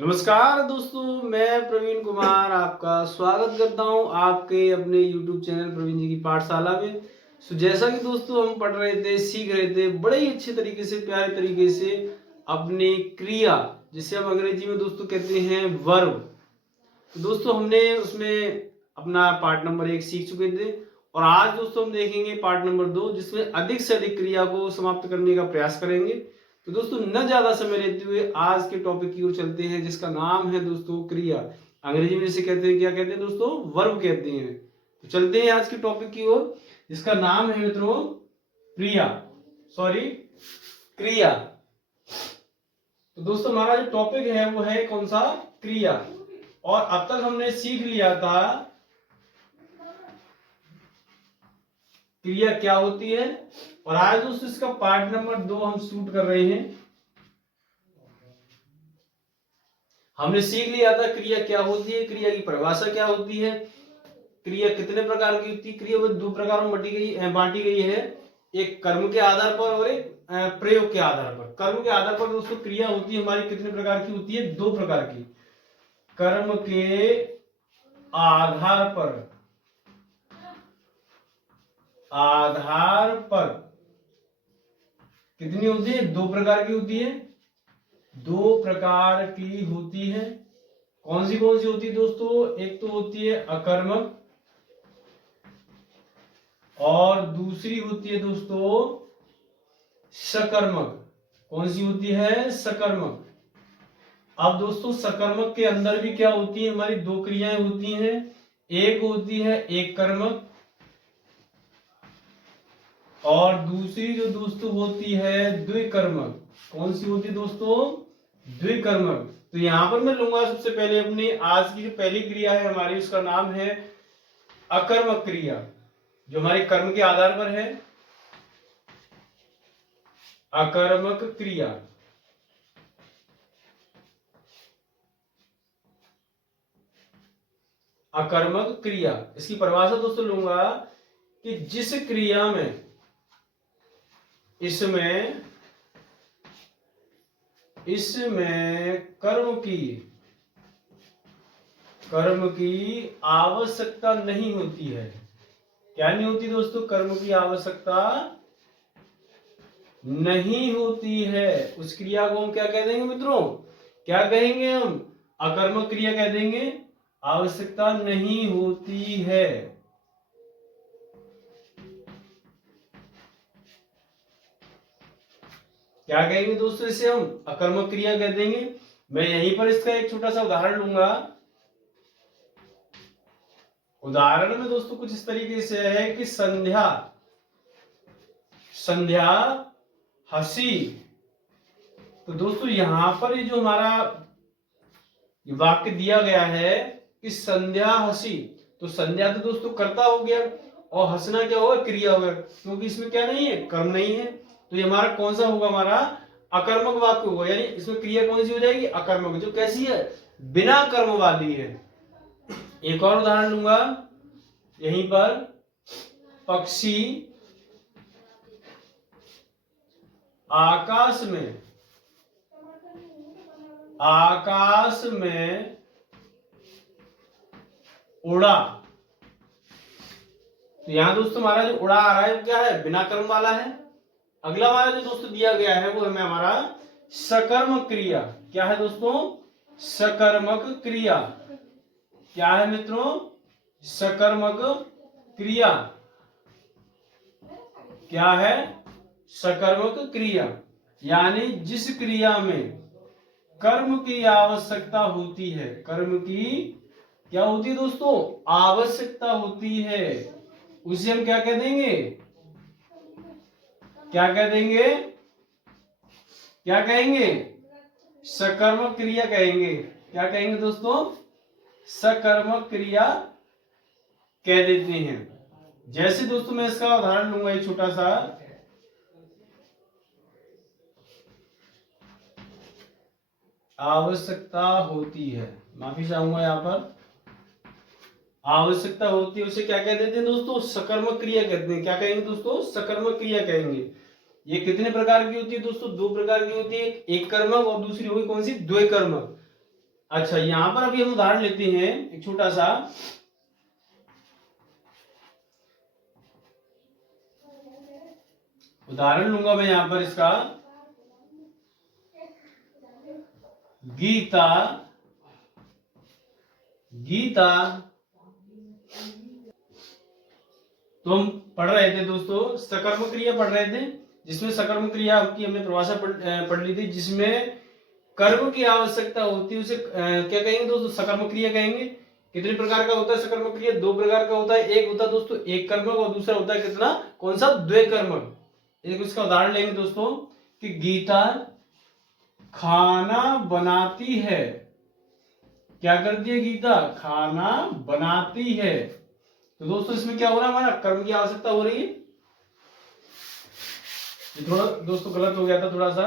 नमस्कार दोस्तों, मैं प्रवीण कुमार आपका स्वागत करता हूं आपके अपने YouTube चैनल प्रवीण जी की पाठशाला में। जैसा कि दोस्तों हम पढ़ रहे थे, सीख रहे थे बड़े ही अच्छे तरीके से, प्यारे तरीके से अपनी क्रिया, जिसे हम अंग्रेजी में दोस्तों कहते हैं वर्ब। तो दोस्तों हमने उसमें अपना पार्ट नंबर 1 सीख चुके थे और आज दोस्तों हम देखेंगे पार्ट नंबर 2, जिसमें अधिक से अधिक क्रिया को समाप्त करने का प्रयास करेंगे। तो दोस्तों न ज्यादा समय लेते हुए आज के टॉपिक की ओर चलते हैं, जिसका नाम है दोस्तों क्रिया। अंग्रेजी में इसे कहते हैं, क्या कहते हैं दोस्तों? वर्ब कहते हैं। तो चलते हैं आज के टॉपिक की ओर, जिसका नाम है मित्रों क्रिया, सॉरी क्रिया। तो दोस्तों हमारा जो टॉपिक है वो है कौन सा? क्रिया। और अब तक हमने सीख लिया था क्रिया क्या होती है, और आज दोस्तों इसका पार्ट नंबर 2 हम शूट कर रहे हैं। हमने सीख लिया था क्रिया क्या होती है, क्रिया की परिभाषा क्या होती है, क्रिया कितने प्रकार की होती है। क्रिया वो 2 प्रकार में बांटी गई है, एक कर्म के आधार पर और एक प्रयोग के आधार पर। कर्म के आधार पर दोस्तों क्रिया होती है हमारी कितने प्रकार की होती है? 2 प्रकार की। कर्म के आधार पर कितनी होती है? 2 प्रकार की होती है। 2 प्रकार की होती है। कौन सी होती है दोस्तों? एक तो होती है अकर्मक और दूसरी होती है दोस्तों सकर्मक। कौन सी होती है? सकर्मक। अब दोस्तों सकर्मक के अंदर भी क्या होती है? हमारी 2 क्रियाएं होती हैं। एक होती है एक कर्मक और दूसरी जो दोस्तों होती है द्विकर्मक। कौन सी होती है दोस्तों? द्विकर्मक। तो यहां पर मैं लूंगा सबसे पहले अपनी आज की जो पहली क्रिया है हमारी, उसका नाम है अकर्मक क्रिया, जो हमारे कर्म के आधार पर है। अकर्मक क्रिया। अकर्मक क्रिया, इसकी परिभाषा दोस्तों लूंगा कि जिस क्रिया में इसमें कर्म की आवश्यकता नहीं होती है। क्या नहीं होती दोस्तों? कर्म की आवश्यकता नहीं होती है। उस क्रिया को हम क्या कह देंगे मित्रों? क्या कहेंगे हम? अकर्मक क्रिया कह देंगे। आवश्यकता नहीं होती है। क्या कहेंगे दोस्तों? इसे हम अकर्मक क्रिया कह देंगे। मैं यहीं पर इसका एक छोटा सा उदाहरण लूंगा। उदाहरण में दोस्तों कुछ इस तरीके से है कि संध्या हंसी। तो दोस्तों यहां पर ये जो हमारा वाक्य दिया गया है कि संध्या हंसी, तो संध्या तो दोस्तों कर्ता हो गया और हंसना क्या होगा? क्रिया होगा, क्योंकि इसमें क्या नहीं है? कर्म नहीं है। तो ये हमारा कौन सा होगा? हमारा अकर्मक वाक्य होगा। यानी इसमें क्रिया कौन सी हो जाएगी? अकर्मक, जो कैसी है? बिना कर्म वाली है। एक और उदाहरण लूंगा यहीं पर। पक्षी आकाश में उड़ा। तो यहां दोस्तों हमारा जो उड़ा आ रहा है वो क्या है? बिना कर्म वाला है। अगला हमारा जो दोस्तों दिया गया है वो है हमारा सकर्मक क्रिया। क्या है दोस्तों? सकर्मक क्रिया। क्या है मित्रों? सकर्मक क्रिया। क्या है? सकर्मक क्रिया। यानी जिस क्रिया में कर्म की आवश्यकता होती है। कर्म की क्या होती है दोस्तों? आवश्यकता होती है। उसे हम क्या कह देंगे? क्या कह देंगे? क्या कहेंगे? सकर्मक क्रिया कहेंगे। क्या कहेंगे दोस्तों? सकर्मक क्रिया कह देते हैं। जैसे दोस्तों मैं इसका उदाहरण लूंगा एक छोटा सा। आवश्यकता होती है, माफी चाहूंगा यहां पर। आवश्यकता होती है उसे क्या कह देते हैं दोस्तों? सकर्मक क्रिया कहते हैं। क्या कहेंगे दोस्तों? सकर्मक क्रिया कहेंगे। ये कितने प्रकार की होती है दोस्तों? 2 प्रकार की होती है, एक कर्मक और दूसरी होगी कौन सी? द्विकर्मक। अच्छा, यहां पर अभी हम उदाहरण लेते हैं एक छोटा सा। उदाहरण लूंगा मैं यहां पर इसका, गीता, गीता। तो हम पढ़ रहे थे दोस्तों, सकर्मक क्रिया पढ़ रहे थे, जिसमें सकर्मक क्रिया की हमने परिभाषा पढ़ ली थी, जिसमें कर्म की आवश्यकता होती है उसे क्या कहेंगे दोस्तों, सकर्मक क्रिया कहेंगे। कितने प्रकार का होता है सकर्मक क्रिया? दो प्रकार का होता है। एक होता है दोस्तों एक कर्मक, और दूसरा होता है कितना, कौन सा, द्वे कर्मक। एक उसका उदाहरण लेंगे दोस्तों कि गीता खाना बनाती है। क्या करती है गीता? खाना बनाती है। तो दोस्तों इसमें क्या हो रहा है, हमारा कर्म की आवश्यकता हो रही है। ये थोड़ा दोस्तों गलत हो गया था थोड़ा सा,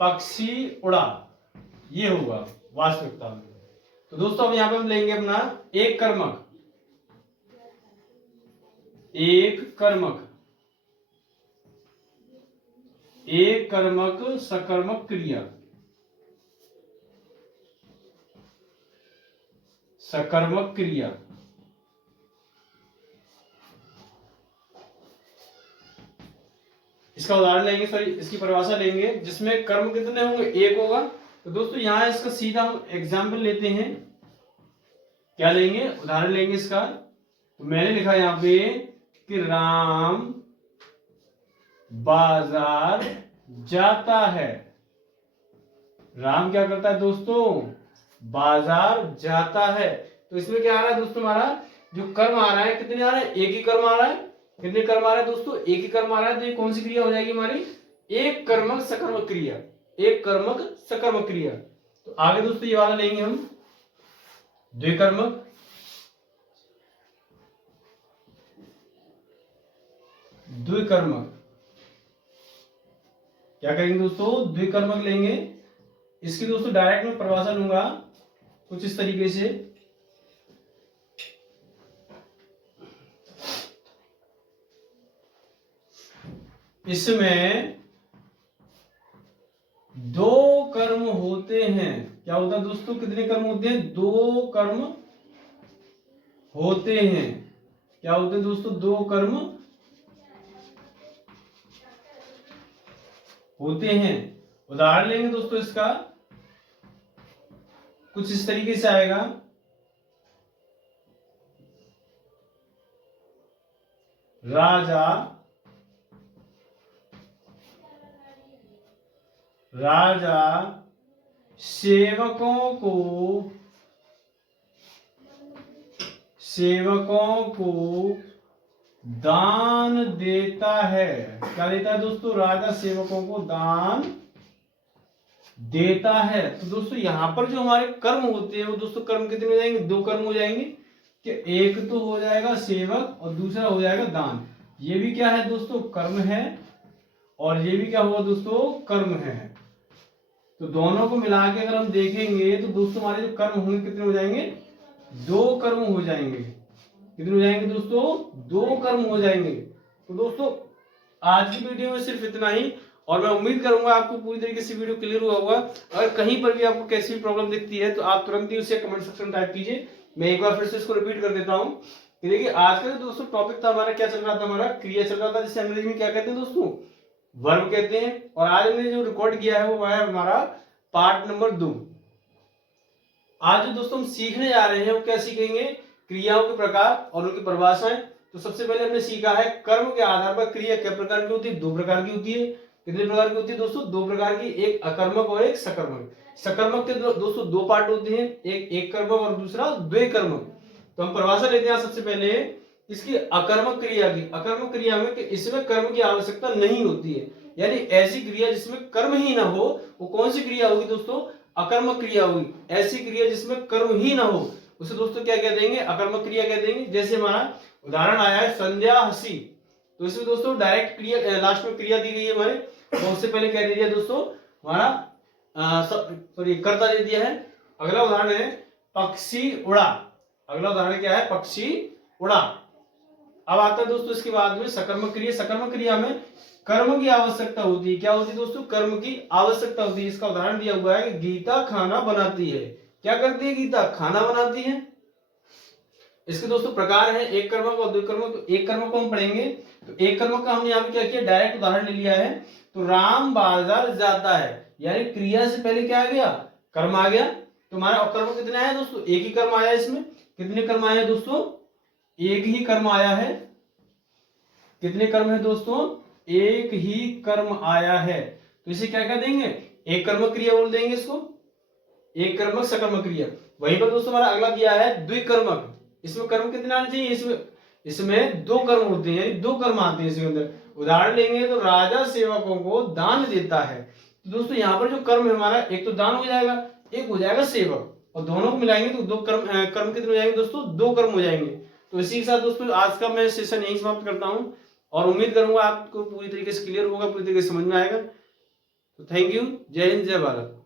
पक्षी उड़ा, ये होगा वास्तविकता में। तो दोस्तों अब यहां पे हम लेंगे अपना एक कर्मक, एक कर्मक, एक कर्मक सकर्मक क्रिया, सकर्मक क्रिया। इसका उदाहरण लेंगे, सॉरी इसकी परिभाषा लेंगे, जिसमें कर्म कितने होंगे, एक होगा। तो दोस्तों यहां इसका सीधा हम एग्जाम्पल लेते हैं। क्या लेंगे, उदाहरण लेंगे इसका। तो मैंने लिखा यहां पे कि राम बाजार जाता है। राम क्या करता है दोस्तों, बाजार जाता है। तो इसमें क्या आ रहा है दोस्तों, हमारा जो कर्म आ रहा है, कितने आ रहे हैं, एक ही कर्म आ रहा है। कितने कर्म आ रहे हैं दोस्तों, एक ही कर्म आ रहा है। तो ये कौन सी क्रिया हो जाएगी हमारी, एक कर्मक सकर्मक क्रिया, एक कर्मक सकर्मक क्रिया। तो आगे दोस्तों ये वाला लेंगे हम, द्विकर्मक, द्विकर्मक। क्या करेंगे दोस्तों, द्विकर्मक लेंगे। इसकी दोस्तों डायरेक्ट मैं परिभाषा लूंगा कुछ इस तरीके से। इसमें दो कर्म होते हैं। क्या होता है दोस्तों, कितने कर्म होते हैं, दो कर्म होते हैं। क्या होते हैं दोस्तों, दो कर्म होते हैं। उदाहरण लेंगे दोस्तों इसका, कुछ इस तरीके से आएगा। राजा, राजा सेवकों को, सेवकों को दान देता है। क्या देता है दोस्तों, राजा सेवकों को दान देता है। तो दोस्तों यहां पर जो हमारे कर्म होते हैं वो दोस्तों कर्म कितने हो जाएंगे, दो कर्म हो जाएंगे। कि एक तो हो जाएगा सेवक और दूसरा हो जाएगा दान। ये भी क्या है दोस्तों, कर्म है, और ये भी क्या हुआ दोस्तों, कर्म है। तो दोनों को मिला के अगर हम देखेंगे तो दोस्तों हमारे जो कर्म होंगे कितने हो जाएंगे, दो कर्म हो जाएंगे। कितने हो जाएंगे दोस्तों, दो कर्म हो जाएंगे। तो दोस्तों आज की वीडियो में सिर्फ इतना ही, और मैं उम्मीद करूंगा आपको पूरी तरीके से वीडियो क्लियर हुआ होगा। अगर कहीं पर भी आपको कैसी भी प्रॉब्लम दिखती है तो आप तुरंत ही उसे कमेंट सेक्शन में टाइप कीजिए। मैं एक बार फिर से इसको रिपीट कर देता हूँ। देखिए आज का जो दोस्तों टॉपिक था हमारा, क्या चल रहा था, हमारा क्रिया चल रहा था, जिसे अंग्रेजी में क्या कहते हैं दोस्तों, वर्ब कहते हैं। और आज हमने जो रिकॉर्ड किया है वो है हमारा पार्ट नंबर 2। आज जो दोस्तों हम सीखने जा रहे हैं वो क्या सीखेंगे, क्रियाओं के प्रकार और उनकी परिभाषाएं। तो सबसे पहले हमने सीखा है कर्म के आधार पर क्रिया कितने प्रकार की होती है, दो प्रकार की होती है। कितने प्रकार की होती है दोस्तों, दो प्रकार की, एक अकर्मक और एक सकर्मक। सकर्मक के दोस्तों दो पार्ट होते हैं, एक कर्मक और दूसरा द्वे कर्मक। तो हम परिभाषा लेते हैं सबसे पहले इसकी अकर्मक क्रिया की। अकर्मक क्रिया में कि इसमें कर्म की आवश्यकता नहीं होती है, यानी ऐसी क्रिया जिसमें कर्म ही ना हो वो कौन सी क्रिया होगी दोस्तों, अकर्मक क्रिया होगी। ऐसी क्रिया जिसमें कर्म ही ना हो उसे दोस्तों क्या कह देंगे, अकर्मक क्रिया कह देंगे। जैसे हमारा उदाहरण आया है संध्या हसी, तो इसमें दोस्तों डायरेक्ट क्रिया लास्ट में क्रिया दी गई है हमारे, तो उससे पहले क्या दे दिया दोस्तों, हमारा सॉरी कर्ता दे दिया है। अगला उदाहरण है पक्षी उड़ा। अगला उदाहरण क्या है, पक्षी उड़ा। अब आता है दोस्तों इसके बाद में सकर्मक क्रिया। सकर्मक क्रिया में कर्म की आवश्यकता होती है। क्या होती है दोस्तों, कर्म की आवश्यकता होती है। इसका उदाहरण दिया हुआ है कि गीता खाना बनाती है। क्या करती है गीता? खाना बनाती है। इसके दोस्तों प्रकार है, एक कर्मक और द्विक कर्मक। तो एक कर्मक को हम पढ़ेंगे, तो एक कर्मक का हमने यहाँ पे क्या किया, डायरेक्ट उदाहरण ले लिया है। तो राम बाजार जाता है, यानी क्रिया से पहले क्या आ गया, कर्म आ गया। तो हमारा कर्म कितने आया दोस्तों, एक ही कर्म आया इसमें। कितने कर्म आए दोस्तों, एक ही कर्म आया है। कितने कर्म है दोस्तों, एक ही कर्म आया है। तो इसे क्या कह देंगे, एक कर्मक क्रिया बोल देंगे इसको, एक कर्मक सकर्मक क्रिया। वहीं पर दोस्तों हमारा अगला दिया है द्विकर्मक। इसमें कर्म कितने आने चाहिए, इसमें दो कर्म होते हैं, यानी दो कर्म आते हैं इसके अंदर। उदाहरण लेंगे तो राजा सेवकों को दान देता है। तो दोस्तों यहाँ पर जो कर्म है हमारा, एक तो दान हो जाएगा, एक हो जाएगा सेवक, और दोनों को मिलाएंगे तो दो कर्म कितने हो जाएंगे दोस्तों, दो कर्म हो जाएंगे। तो इसी के साथ दोस्तों आज का मैं सेशन यही समाप्त करता हूँ, और उम्मीद करूंगा आपको पूरी तरीके से क्लियर होगा, पूरी तरीके से समझ में आएगा। तो थैंक यू, जय हिंद, जय भारत।